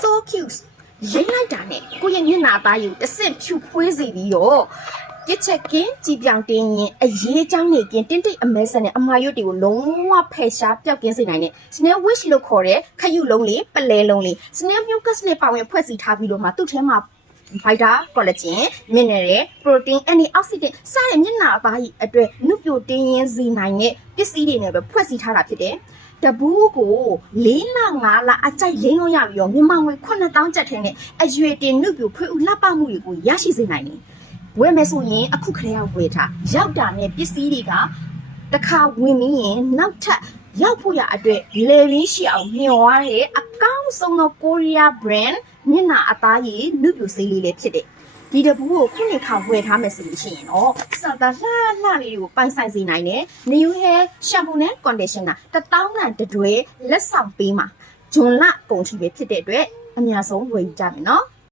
so cute ရင်းလိုက်တာနဲ့ကိုရဲ့မျက်နှာသားယူတစ်ဆင့်ဖြူဖွေးစီပြီးတော့ပြစ်ချက်ကင်းကြည်ပြောင်တင်းရင်အရေးချောင်းနေကင်းတင်းတိတ်အမဲဆန်နဲ့အမာရွတ်တွေကိုလုံးဝဖယ်ရှားပျောက်ကင်းစေနိုင်တဲ့ snail wish လို့ခေါ်တဲ့ခရုလုံးလေးပလဲလုံးလေး snail mucus နဲ့ပါဝင်ဖွဲ့စည်းထားပြီးတော့မှသူ့ထဲမှာ vitamin collagen mineral protein antioxidant စတဲ့မျက်နှာအသားကြီးအတွက်နုပြိုတင်းရင်းစေနိုင်တဲ့ပစ္စည်းတွေနဲ့ပဲဖွဲ့စည်းထားတာဖြစ်တယ်တဘူးကို4လ5လအကြိုက်လင်းလို့ရပြီးတော့မြန်မာငွေ9000ကျပ်ထင်းနဲ့အရွယ်တင်နုပြိုဖွေးဦးလှပမှုတွေကိုရရှိစေနိုင်တယ်ဝယ်မယ်ဆိုရင်အခုခရေကဝယ်ထားရောက်တာနဲ့ပစ္စည်းတွေကတစ်ခါဝင်ပြီးရင်နောက်ထပ်ရောက်ဖို့ရအတွက်လေလေးရှိအောင်မျှော်ရတဲ့အကောင်းဆုံးသော Korea brand မျက်နှာအသားရည်နုပြိုဆေးလေးလည်းဖြစ်တယ်ဒီတဘူးကိုခုနှစ်ခါဝယ်ထားမယ်ဆိုလို့ရှိရင်တော့စတာလှလေးတွေကိုပိုင်ဆိုင်စေနိုင်တယ် New Hair Shampoo နဲ့ Conditioner 1000တန်တတွဲလက်ဆောင်ပေးမှာဂျွန်လကုန်ထီပဲဖြစ်တဲ့အတွက်အများဆုံးဝယ်ကြမယ်နော်